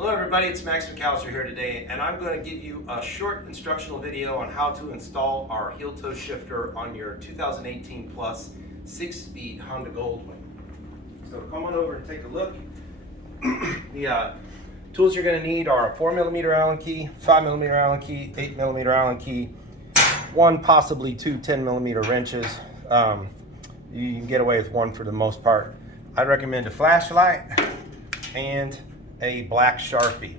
Hello everybody, it's McAllister here today, and I'm going to give you a short instructional video on how to install our heel toe shifter on your 2018 Plus 6-speed Honda Goldwing. So come on over and take a look. The tools you're going to need are a 4mm Allen key, 5mm Allen key, 8mm Allen key, one, possibly two 10mm wrenches. You can get away with one for the most part. I'd recommend a flashlight and a black Sharpie.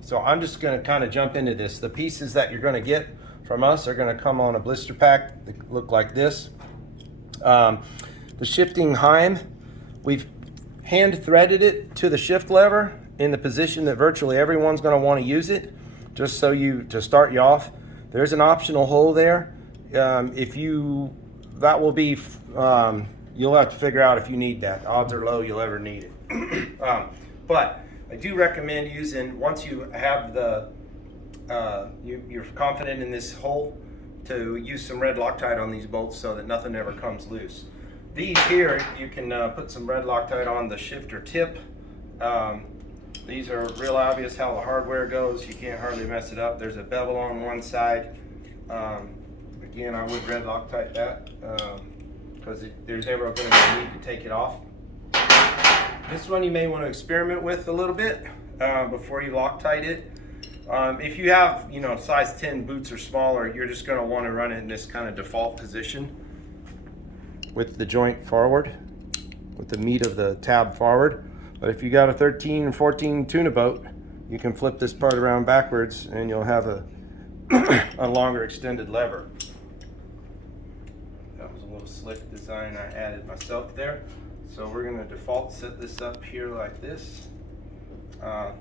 So I'm just going to kind of jump into this. The pieces that you're going to get from us are going to come on a blister pack that look like this. The shifting Heim, we've hand threaded it to the shift lever in the position that virtually everyone's going to want to use it, just so to start you off. There's an optional hole there. That will be, you'll have to figure out if you need that. Odds are low you'll ever need it. But I do recommend using, once you have you're confident in this hole, to use some red Loctite on these bolts so that nothing ever comes loose. These here, you can put some red Loctite on the shifter tip. These are real obvious how the hardware goes. You can't hardly mess it up. There's a bevel on one side. Again, I would red Loctite that because there's never going to be a need to take it off. This one you may want to experiment with a little bit before you Loctite it. If you have, size 10 boots or smaller, you're just going to want to run it in this kind of default position with the joint forward, with the meat of the tab forward. But if you got a 13 or 14 tuna boat, you can flip this part around backwards and you'll have a longer extended lever. That was a little slick design I added myself there. So we're going to default set this up here like this. I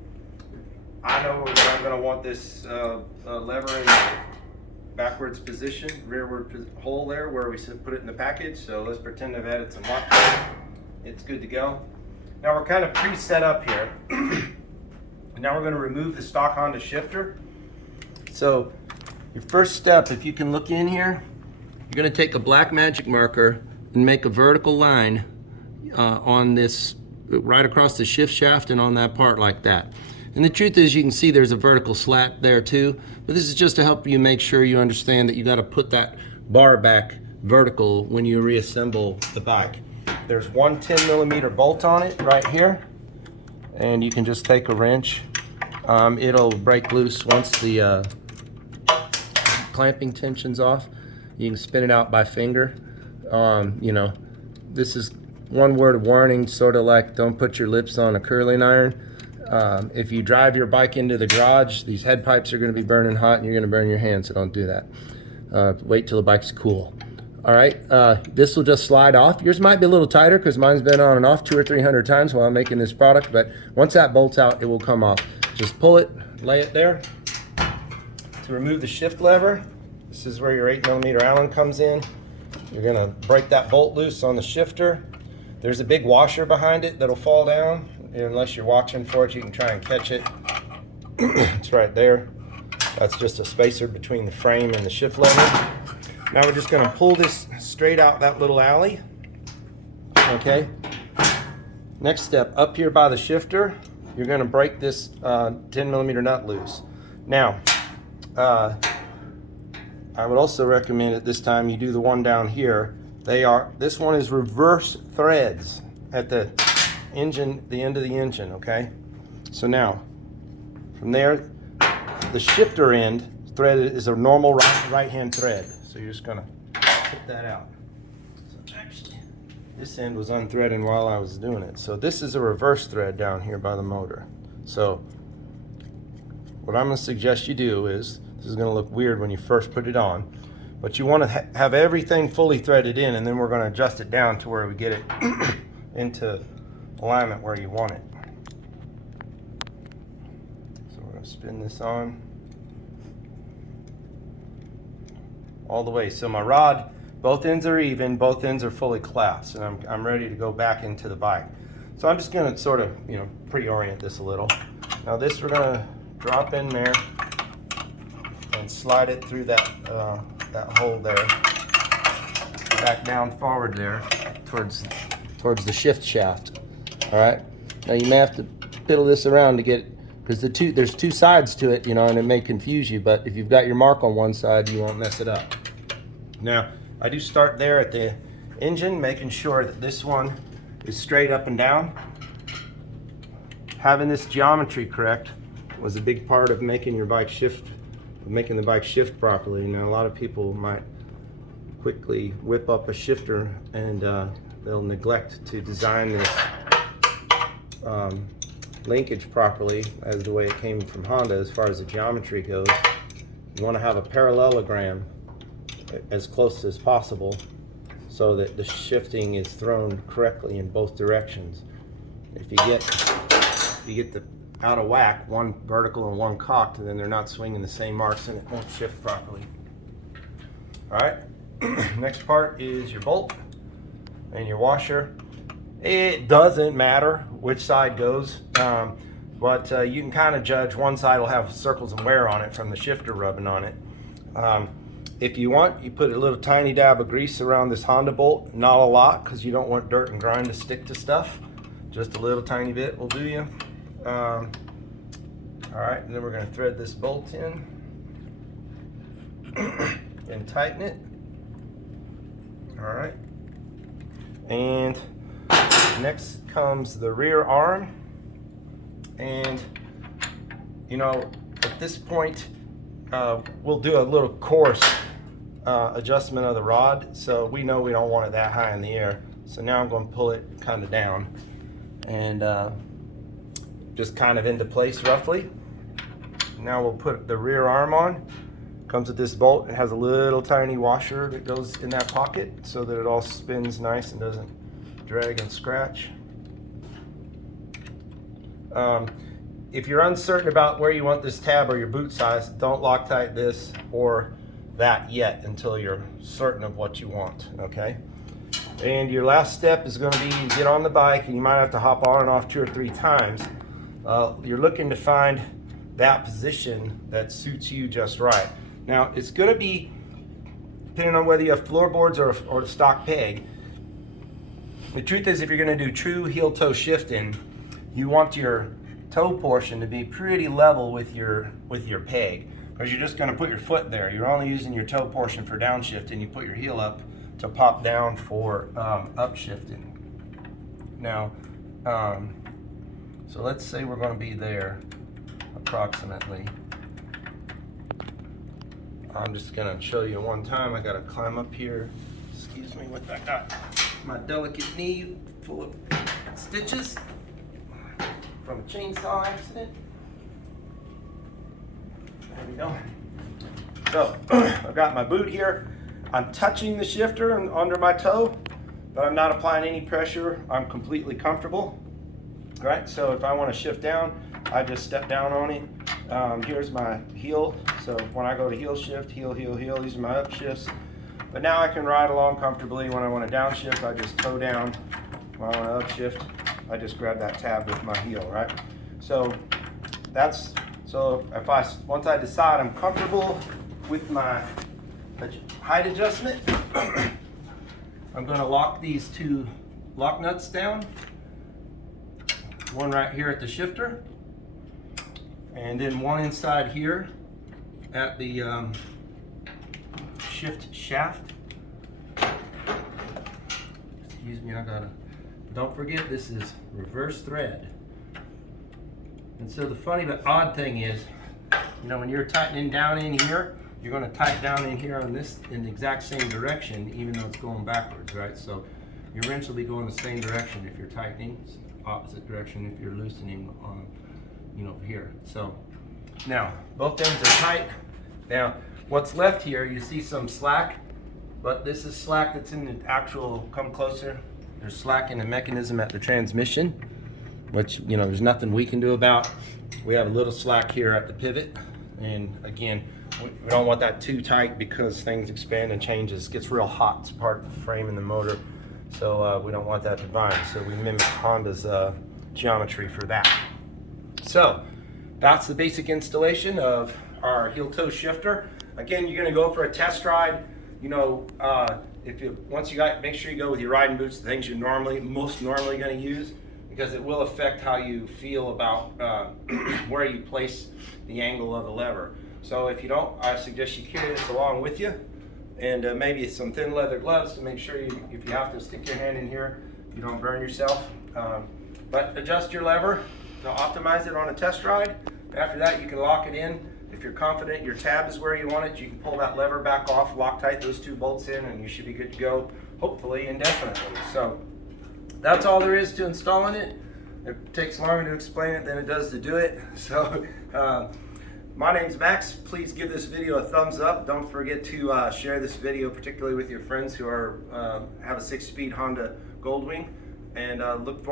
know that I'm going to want this lever in the backwards position, rearward hole there where we put it in the package. So let's pretend I've added some lock. It's good to go. Now we're kind of pre-set up here. Now we're going to remove the stock Honda shifter. So your first step, if you can look in here, you're going to take a black magic marker and make a vertical line on this, right across the shift shaft and on that part like that. And the truth is, you can see there's a vertical slat there too, but this is just to help you make sure you understand that you got to put that bar back vertical when you reassemble the bike. There's one 10mm bolt on it right here, and you can just take a wrench. It'll break loose once the clamping tension's off. You can spin it out by finger. This is one word of warning, sort of like don't put your lips on a curling iron. If you drive your bike into the garage, these head pipes are going to be burning hot and you're going to burn your hands, so don't do that. Wait till the bike's cool. All right, this will just slide off. Yours might be a little tighter because mine's been on and off 200 or 300 times while I'm making this product, but once that bolts out, it will come off. Just pull it, lay it there. To remove the shift lever, this is where your 8mm Allen comes in. You're going to break that bolt loose on the shifter. There's a big washer behind it that'll fall down. Unless you're watching for it, you can try and catch it. It's right there. That's just a spacer between the frame and the shift lever. Now we're just going to pull this straight out that little alley. Okay. Next step, up here by the shifter, you're going to break this 10mm nut loose. Now, I would also recommend at this time you do the one down here. This one is reverse threads at the engine, the end of the engine, okay? So now, from there, the shifter end thread is a normal right-hand thread. So you're just gonna put that out. So actually, this end was unthreading while I was doing it. So this is a reverse thread down here by the motor. So what I'm gonna suggest you do is, this is gonna look weird when you first put it on, but you wanna have everything fully threaded in, and then we're gonna adjust it down to where we get it into alignment where you want it. So we're going to spin this on all the way. So my rod, both ends are even, both ends are fully clasped, and I'm ready to go back into the bike. So I'm just going to sort of, pre-orient this a little. Now this we're going to drop in there and slide it through that hole there, back down forward there towards the shift shaft. All right. Now you may have to piddle this around to get because there's two sides to it, you know, and it may confuse you, but if you've got your mark on one side, you won't mess it up. Now, I do start there at the engine, making sure that this one is straight up and down. Having this geometry correct was a big part of making your bike shift, making the bike shift properly. Now, a lot of people might quickly whip up a shifter and they'll neglect to design this linkage properly as the way it came from Honda as far as the geometry goes. You want to have a parallelogram as close as possible so that the shifting is thrown correctly in both directions. If you get the out of whack, one vertical and one cocked, and then they're not swinging the same marks and it won't shift properly. All right, next part is your bolt and your washer. It doesn't matter which side goes, but you can kind of judge. One side will have circles and wear on it from the shifter rubbing on it. If you want, you put a little tiny dab of grease around this Honda bolt, not a lot because you don't want dirt and grime to stick to stuff. Just a little tiny bit will do you. All right, and then we're going to thread this bolt in and tighten it. All right, and next comes the rear arm, and you know, at this point we'll do a little coarse adjustment of the rod, so we know we don't want it that high in the air. So now I'm going to pull it kind of down and just kind of into place roughly. Now we'll put the rear arm on. Comes with this bolt. It has a little tiny washer that goes in that pocket so that it all spins nice and doesn't drag and scratch. If you're uncertain about where you want this tab or your boot size, don't Loctite this or that yet until you're certain of what you want, okay? And your last step is going to be you get on the bike, and you might have to hop on and off 2 or 3 times. You're looking to find that position that suits you just right. Now, it's going to be, depending on whether you have floorboards or a stock peg, the truth is if you're going to do true heel-toe shifting, you want your toe portion to be pretty level with your peg, because you're just going to put your foot there. You're only using your toe portion for downshifting. You put your heel up to pop down for upshifting. Now, so let's say we're going to be there approximately. I'm just going to show you one time. I got to climb up here. Excuse me, with I got my delicate knee full of stitches from a chainsaw accident. There we go. So I've got my boot here. I'm touching the shifter under my toe, but I'm not applying any pressure. I'm completely comfortable. All right, so if I want to shift down, I just step down on it. Here's my heel. So when I go to heel shift, heel, heel, heel, these are my upshifts. But now I can ride along comfortably. When I want to downshift, I just toe down. When I want to upshift, I just grab that tab with my heel, right? So once I decide I'm comfortable with my height adjustment, I'm going to lock these 2 lock nuts down. One right here at the shifter, and then one inside here at the shift shaft. Excuse me, don't forget this is reverse thread. And so the funny but odd thing is, you know, when you're tightening down in here, you're going to tighten down in here on this in the exact same direction, even though it's going backwards, right? So your wrench will be going the same direction if you're tightening, opposite direction if you're loosening on, you know, here. So now both ends are tight. Now what's left here, you see some slack, but this is slack that's in the actual, come closer, there's slack in the mechanism at the transmission, which, you know, there's nothing we can do about. We have a little slack here at the pivot, and again, we don't want that too tight because things expand and changes. It gets real hot. It's part of the frame and the motor, so we don't want that to bind. So we mimic Honda's geometry for that. So that's the basic installation of our heel-toe shifter. Again, you're going to go for a test ride. You know, once you make sure you go with your riding boots, the things you're most normally going to use, because it will affect how you feel about where you place the angle of the lever. So if you don't, I suggest you carry this along with you, and maybe some thin leather gloves to make sure if you have to stick your hand in here, you don't burn yourself. But adjust your lever to optimize it on a test ride. After that, you can lock it in. If you're confident your tab is where you want it, you can pull that lever back off, Loctite those 2 bolts in, and you should be good to go, hopefully indefinitely. So that's all there is to installing it. It takes longer to explain it than it does to do it. So my name's Max. Please give this video a thumbs up. Don't forget to share this video, particularly with your friends who have a 6-speed Honda Goldwing, and look forward